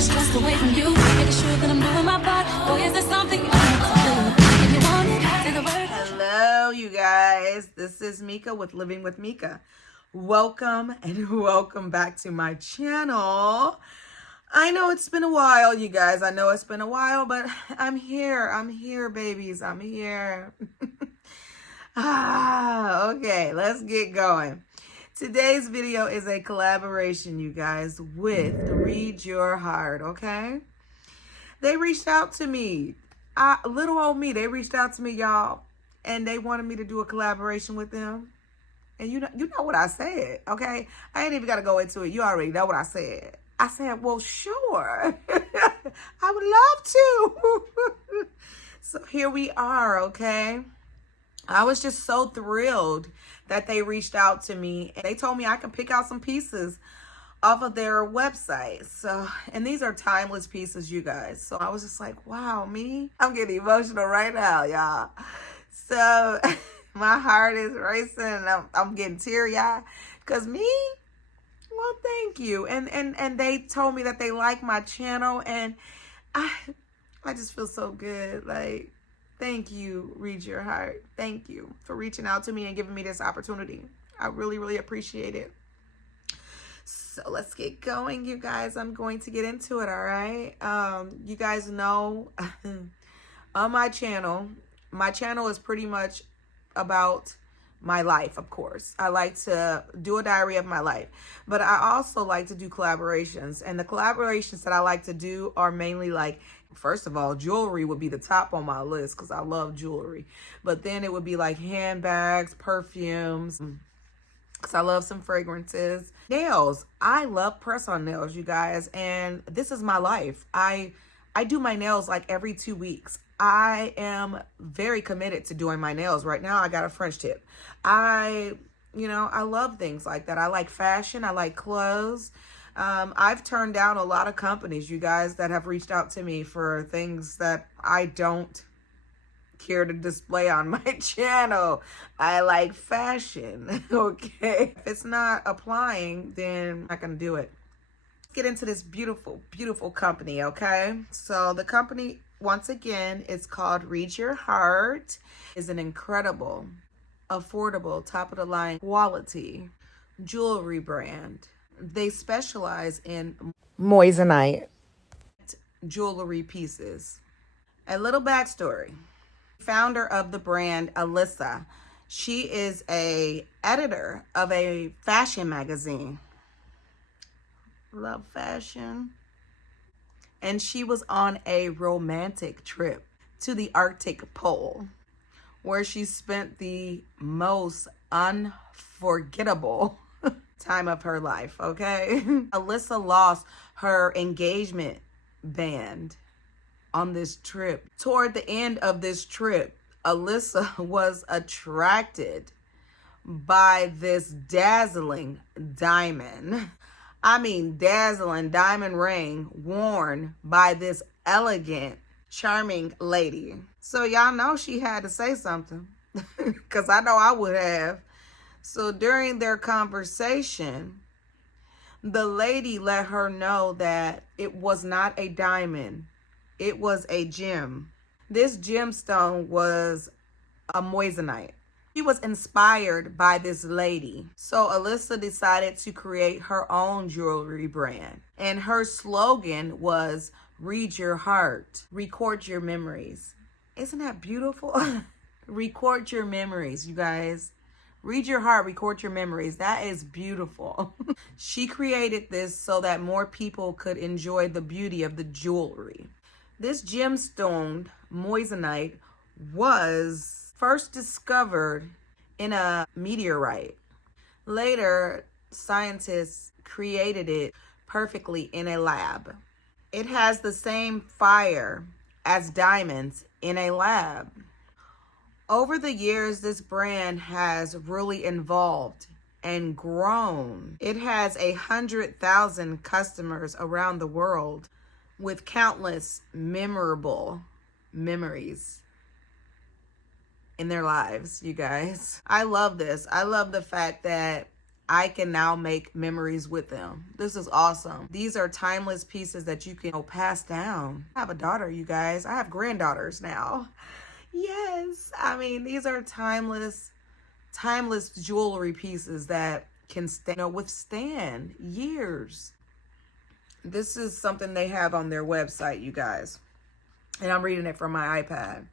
stressed away from you. Making sure that I'm doing my part. Boy, is there something you want to do? If you want it, say the word. Hello, you guys. This is Meeka with Living with Meeka. Welcome and welcome back to my channel. I know it's been a while, you guys. I know it's been a while, but I'm here. I'm here, babies. I'm here. Okay, let's get going. Today's video is a collaboration, you guys, with Read Your Heart, okay? They reached out to me. Little old me, they reached out to me, y'all, and they wanted me to do a collaboration with them. And you know what I said, okay? I ain't even got to go into it. You already know what I said. I said, well, sure. I would love to. So here we are, okay? I was just so thrilled that they reached out to me. They told me I can pick out some pieces off of their website. So, and these are timeless pieces, you guys. So I was just like, wow, me? I'm getting emotional right now, y'all. So my heart is racing and I'm getting teary-eyed. Because me? Well, thank you. And they told me that they like my channel. And I just feel so good. Like, thank you, Read Your Heart. Thank you for reaching out to me and giving me this opportunity. I really, really appreciate it. So let's get going, you guys. I'm going to get into it, all right? You guys know on my channel is pretty much about my life, of course. I like to do a diary of my life, but I also like to do collaborations. And the collaborations that I like to do are mainly like, first of all, jewelry would be the top on my list because I love jewelry. But then it would be like handbags, perfumes, because I love some fragrances. Nails. I love press-on nails, you guys. And this is my life. I do my nails like every 2 weeks. I am very committed to doing my nails. Right now, I got a French tip. I love things like that. I like fashion. I like clothes. I've turned down a lot of companies, you guys, that have reached out to me for things that I don't care to display on my channel. I like fashion, okay? If it's not applying, then I'm not gonna do it. Let's get into this beautiful, beautiful company, okay? So the company, once again, is called Read Your Heart. It's an incredible, affordable, top-of-the-line quality jewelry brand. They specialize in Moissanite jewelry pieces. A little backstory. Founder of the brand, Alyssa. She is a editor of a fashion magazine. Love fashion. And she was on a romantic trip to the Arctic Pole, where she spent the most unforgettable time of her life, okay? Alyssa lost her engagement band on this trip. Toward the end of this trip, Alyssa was attracted by this dazzling diamond. I mean, dazzling diamond ring worn by this elegant, charming lady. So y'all know she had to say something, because I know I would have. So during their conversation, the lady let her know that it was not a diamond. It was a gem. This gemstone was a Moissanite. She was inspired by this lady. So Alyssa decided to create her own jewelry brand. And her slogan was, Read Your Heart, record your memories. Isn't that beautiful? Record your memories, you guys. Read your heart, record your memories. That is beautiful. She created this so that more people could enjoy the beauty of the jewelry. This gemstone, Moissanite, was first discovered in a meteorite. Later, scientists created it perfectly in a lab. It has the same fire as diamonds in a lab. Over the years, this brand has really evolved and grown. It has 100,000 customers around the world with countless memorable memories in their lives, you guys. I love this. I love the fact that I can now make memories with them. This is awesome. These are timeless pieces that you can pass down. I have a daughter, you guys. I have granddaughters now. Yes. I mean, these are timeless jewelry pieces that can withstand years. This is something they have on their website, you guys. And I'm reading it from my iPad.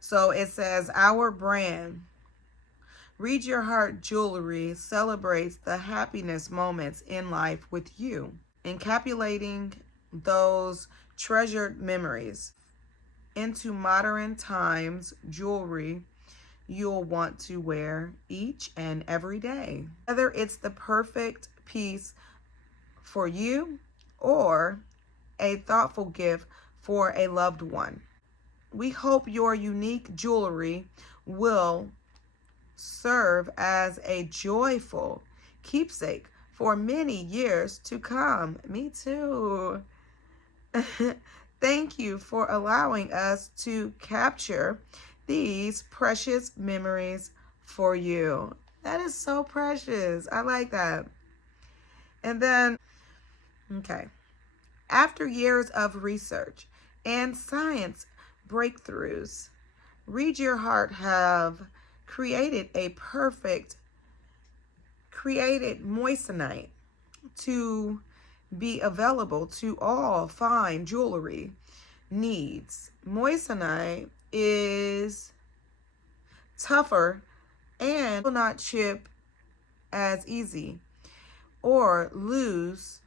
So it says, our brand, Read Your Heart Jewelry, celebrates the happiness moments in life with you, encapsulating those treasured memories into modern times jewelry you'll want to wear each and every day. Whether it's the perfect piece for you or a thoughtful gift for a loved one. We hope your unique jewelry will serve as a joyful keepsake for many years to come. Me too. Thank you for allowing us to capture these precious memories for you. That is so precious. I like that. And then, okay. After years of research and science breakthroughs, Read Your Heart have created Moissanite to be available to all fine jewelry needs. Moissanite is tougher and will not chip as easy or lose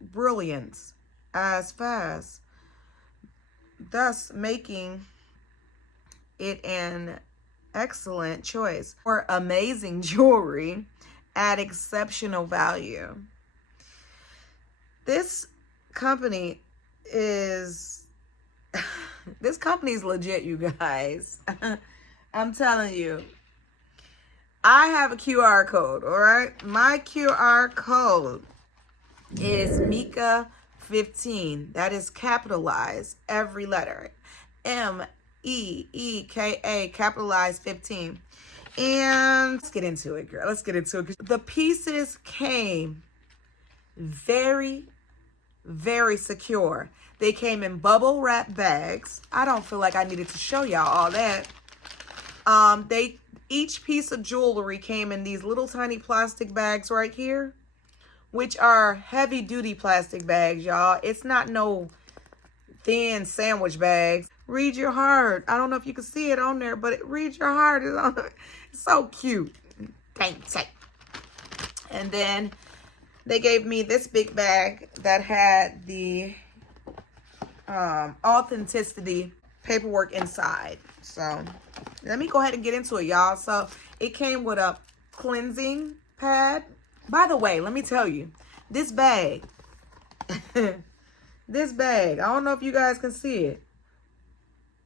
brilliance as fast, thus making it an excellent choice for amazing jewelry at exceptional value. This company is legit, you guys. I'm telling you. I have a QR code, all right? My QR code is Meeka 15. That is capitalized, every letter. MEEKA, capitalized 15. And let's get into it, girl. Let's get into it. The pieces came very, very secure. They came in bubble wrap bags. I don't feel like I needed to show y'all all that. Each piece of jewelry came in these little tiny plastic bags right here, which are heavy duty plastic bags, y'all. It's not no thin sandwich bags. Read Your Heart. I don't know if you can see it on there, but Read Your Heart is on there. It's so cute. Thanks. And then they gave me this big bag that had the authenticity paperwork inside. So let me go ahead and get into it, y'all. So it came with a cleansing pad. By the way, let me tell you, this bag, this bag, I don't know if you guys can see it,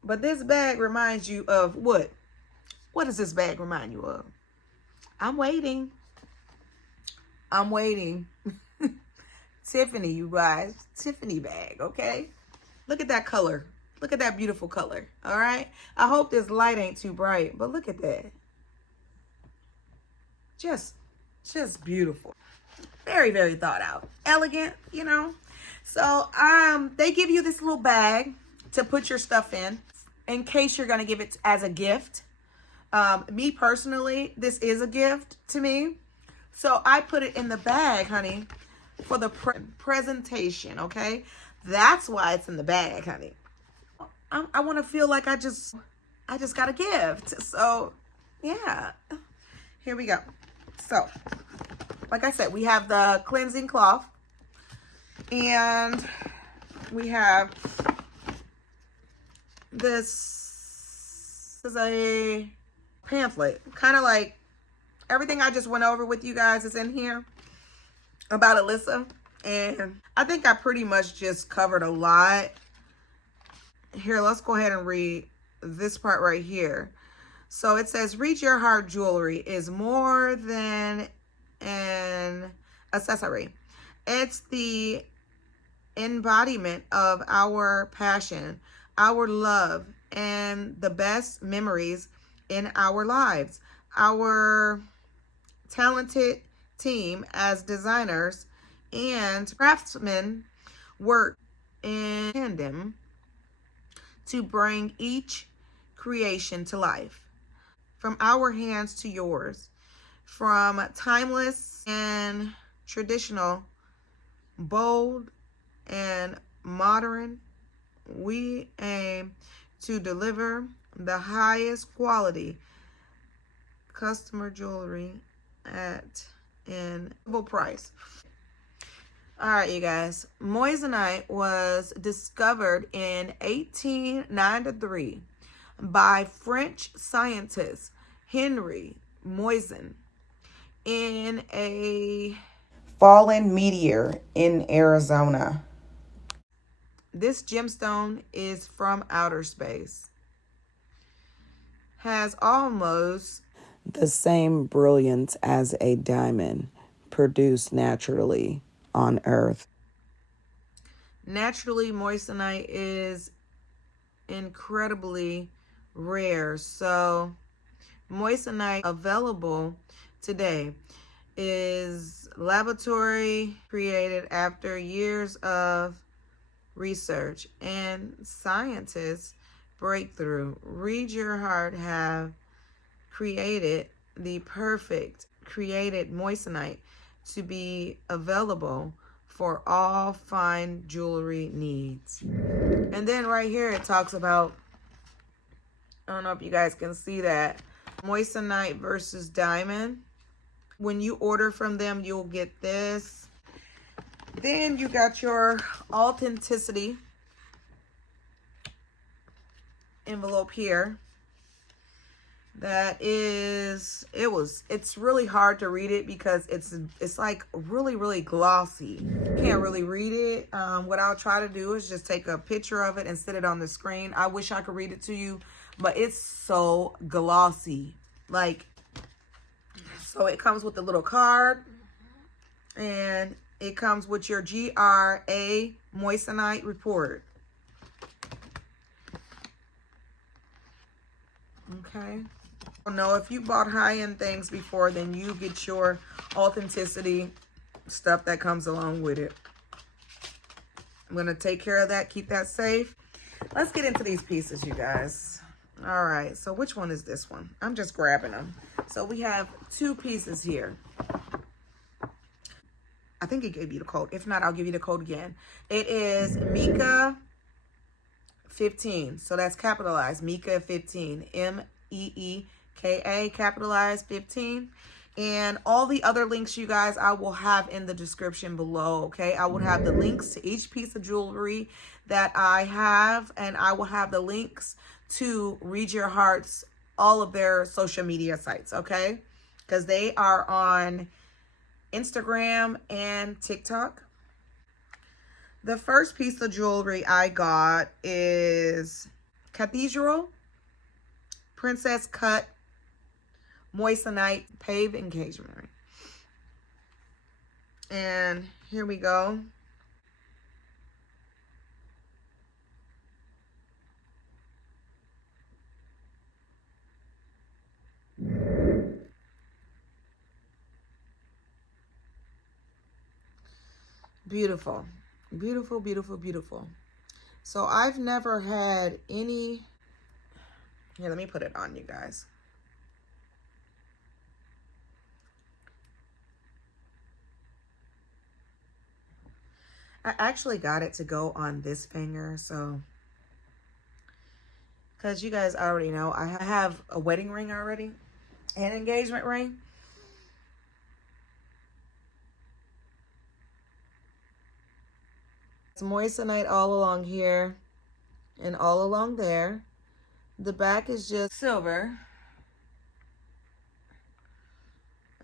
but this bag reminds you of what? What does this bag remind you of? I'm waiting. I'm waiting. Tiffany, you guys. Tiffany bag, okay? Look at that color. Look at that beautiful color, all right? I hope this light ain't too bright, but look at that. Just beautiful. Very, very thought out. Elegant, you know? So, they give you this little bag to put your stuff in case you're going to give it as a gift. Me personally, this is a gift to me. So, I put it in the bag, honey, for the presentation, okay? That's why it's in the bag, honey. I want to feel like I just got a gift. So, yeah. Here we go. So, like I said, we have the cleansing cloth. And we have this is a pamphlet. Kind of like everything I just went over with you guys is in here about Alyssa. And I think I pretty much just covered a lot. Here, let's go ahead and read this part right here. So it says, Read Your Heart jewelry is more than an accessory. It's the embodiment of our passion, our love, and the best memories in our lives. Our talented team as designers and craftsmen work in tandem to bring each creation to life. From our hands to yours, from timeless and traditional, bold and modern, we aim to deliver the highest quality customer jewelry at an affordable price. All right, you guys. Moissanite was discovered in 1893 by French scientist Henry Moissan in a fallen meteor in Arizona. This gemstone is from outer space. Has almost the same brilliance as a diamond produced naturally on Earth. Naturally, moissanite is incredibly rare. So, moissanite available today is laboratory created after years of research and scientists' breakthrough. Read Your Heart have created the perfect created moissanite to be available for all fine jewelry needs. And then right here it talks about, I don't know if you guys can see that, moissanite versus diamond. When you order from them, you'll get this. Then you got your authenticity envelope here. That is, it's really hard to read it because it's like really glossy. You can't really read it. What I'll try to do is just take a picture of it and sit it on the screen. I wish I could read it to you, but it's so glossy. Like, so it comes with a little card, and it comes with your GRA Moissanite report. Okay. No, if you bought high-end things before, then you get your authenticity stuff that comes along with it. I'm going to take care of that, keep that safe. Let's get into these pieces, you guys. All right, so which one is this one? I'm just grabbing them. So we have two pieces here. I think it gave you the code. If not, I'll give you the code again. It is Meeka 15. So that's capitalized. Meeka 15. MEEKA capitalized 15. And all the other links, you guys, I will have in the description below, okay? I will have the links to each piece of jewelry that I have, and I will have the links to Read Your Heart's, all of their social media sites, okay? Because they are on Instagram and TikTok. The first piece of jewelry I got is Cathedral Princess Cut Moissanite Pave engagement ring. And here we go. Beautiful, beautiful, beautiful, beautiful. So I've never had any, here, let me put it on you guys. I actually got it to go on this finger, so, because you guys already know, I have a wedding ring already, an engagement ring. It's moissanite all along here and all along there. The back is just silver.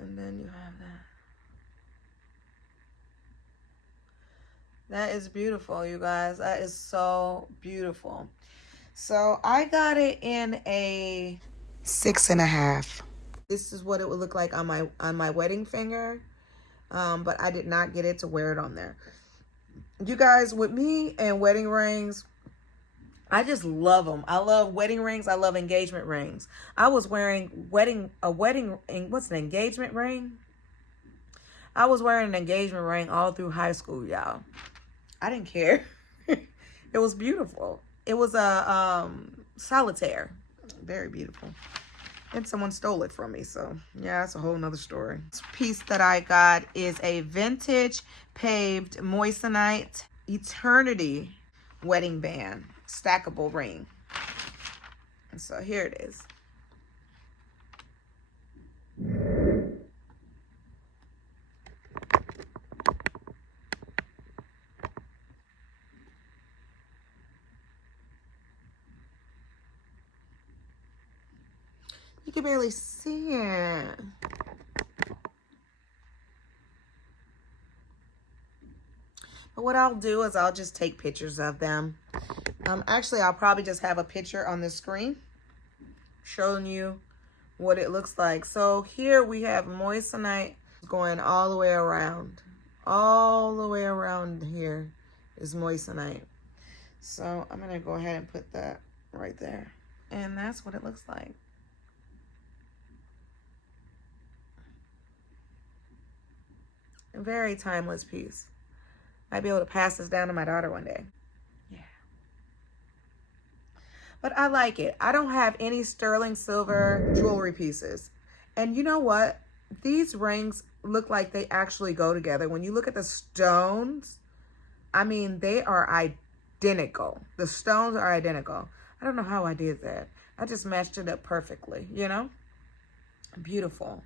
And then you have that. That is beautiful, you guys. That is so beautiful. So I got it in a 6.5. This is what it would look like on my wedding finger. But I did not get it to wear it on there. You guys, with me and wedding rings, I just love them. I love wedding rings. I love engagement rings. I was wearing what's an engagement ring I was wearing an engagement ring all through high school, y'all. I didn't care. It was beautiful. It was a solitaire. Very beautiful. And someone stole it from me, so yeah, that's a whole nother story. This piece that I got is a vintage paved Moissanite Eternity wedding band stackable ring. And so here it is. You can barely see it. But what I'll do is I'll just take pictures of them. Actually, I'll probably just have a picture on the screen showing you what it looks like. So here we have Moissanite going all the way around. All the way around here is Moissanite. So I'm going to go ahead and put that right there. And that's what it looks like. A very timeless piece. Might be able to pass this down to my daughter one day. Yeah. But I like it. I don't have any sterling silver jewelry pieces. And you know what? These rings look like they actually go together. When you look at the stones, I mean, they are identical. The stones are identical. I don't know how I did that. I just matched it up perfectly, you know? Beautiful.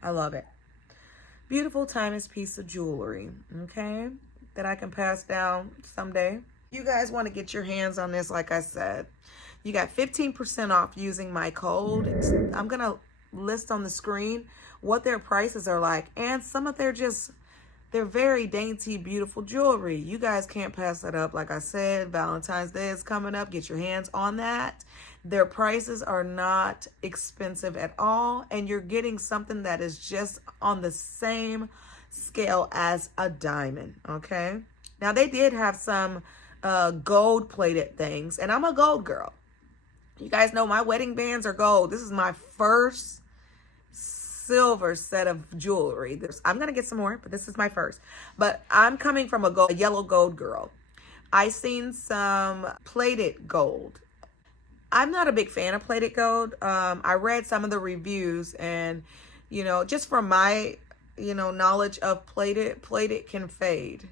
I love it. Beautiful timeless piece of jewelry, okay, that I can pass down someday. You guys want to get your hands on this, like I said, you got 15% off using my code. I'm going to list on the screen what their prices are like, and some of they're very dainty, beautiful jewelry. You guys can't pass that up. Like I said, Valentine's Day is coming up. Get your hands on that. Their prices are not expensive at all, and you're getting something that is just on the same scale as a diamond, okay? Now, they did have some gold-plated things, and I'm a gold girl. You guys know my wedding bands are gold. This is my first silver set of jewelry. I'm going to get some more, but this is my first. But I'm coming from a yellow gold girl. I seen some plated gold. I'm not a big fan of plated gold. I read some of the reviews, and, you know, just from my, you know, knowledge of plated can fade.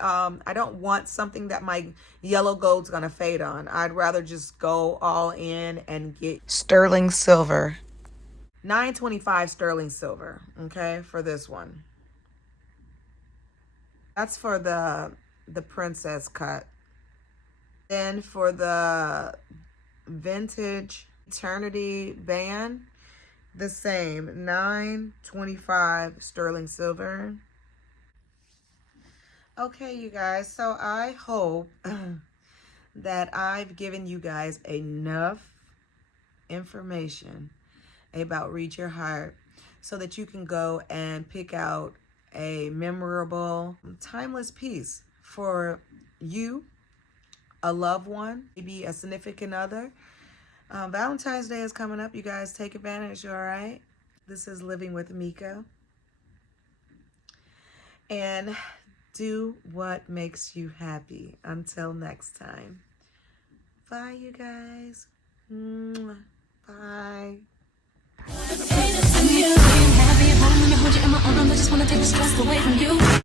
I don't want something that my yellow gold's going to fade on. I'd rather just go all in and get sterling silver. $9.25 sterling silver, okay, for this one. That's for the princess cut. Then for the vintage Eternity band, the same, $9.25 sterling silver. Okay, you guys, so I hope that I've given you guys enough information about Read Your Heart so that you can go and pick out a memorable, timeless piece for you, a loved one, maybe a significant other. Valentine's Day is coming up. You guys take advantage, all right? This is Living with Meeka. And do what makes you happy. Until next time. Bye, you guys. Bye. Happy at home, let me hold you in my arms. I just wanna take the stress away from you.